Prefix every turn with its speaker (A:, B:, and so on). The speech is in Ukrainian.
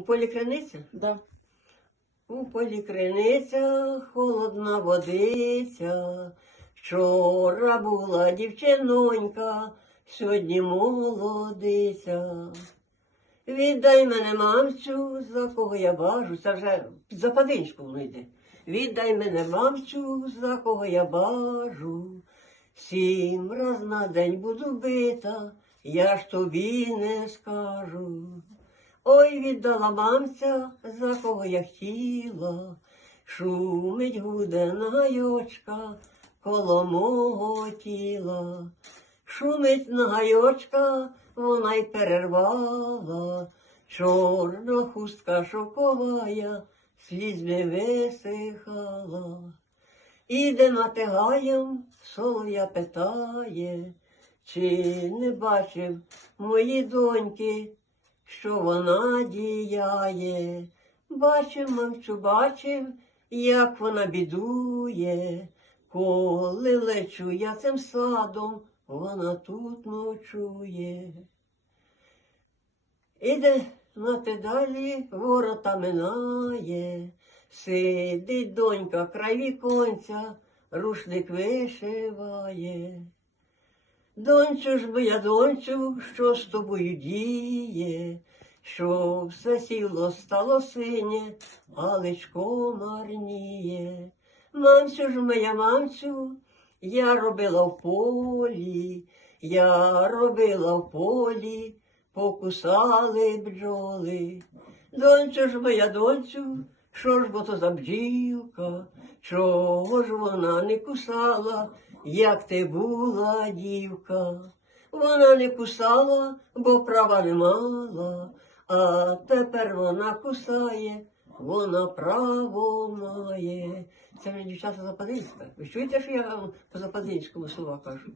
A: У полі криниця?
B: Да.
A: У полі криниця, холодна водиця. Вчора була дівчинонька, сьогодні молодиця. Віддай мене, мамцю, за кого я бажу. Це вже під западинську воно йде. Віддай мене, мамцю, за кого я бажу. Сім раз на день буду бита, я ж тобі не скажу. Ой, віддала мамця, за кого я хотіла, шумить гуде гайочка коло мого тіла. Шумить гайочка, вона й перервала, чорна хустка шоковая, слізьми висихала. Іде мати гаєм, солов'я питає, чи не бачив мої доньки, що вона діяє. Бачив, мамчу, бачив, як вона бідує, коли лечу я цим садом, вона тут ночує. Іде мати далі, ворота минає, сидить донька край віконця, рушник вишиває. Дончу ж моя дончу, що з тобою діє, що все сіло стало синє, а личко марніє. Мамцю ж моя мамцю, я робила в полі, я робила в полі, покусали бджоли. Дончу ж моя дончу, що ж бо то за бджілка, чого ж вона не кусала, як ти була дівка. Вона не кусала, бо права не мала, а тепер вона кусає, вона право має. Це вже дівчата западинська. Ви чуєте, що я вам по западинському слова кажу?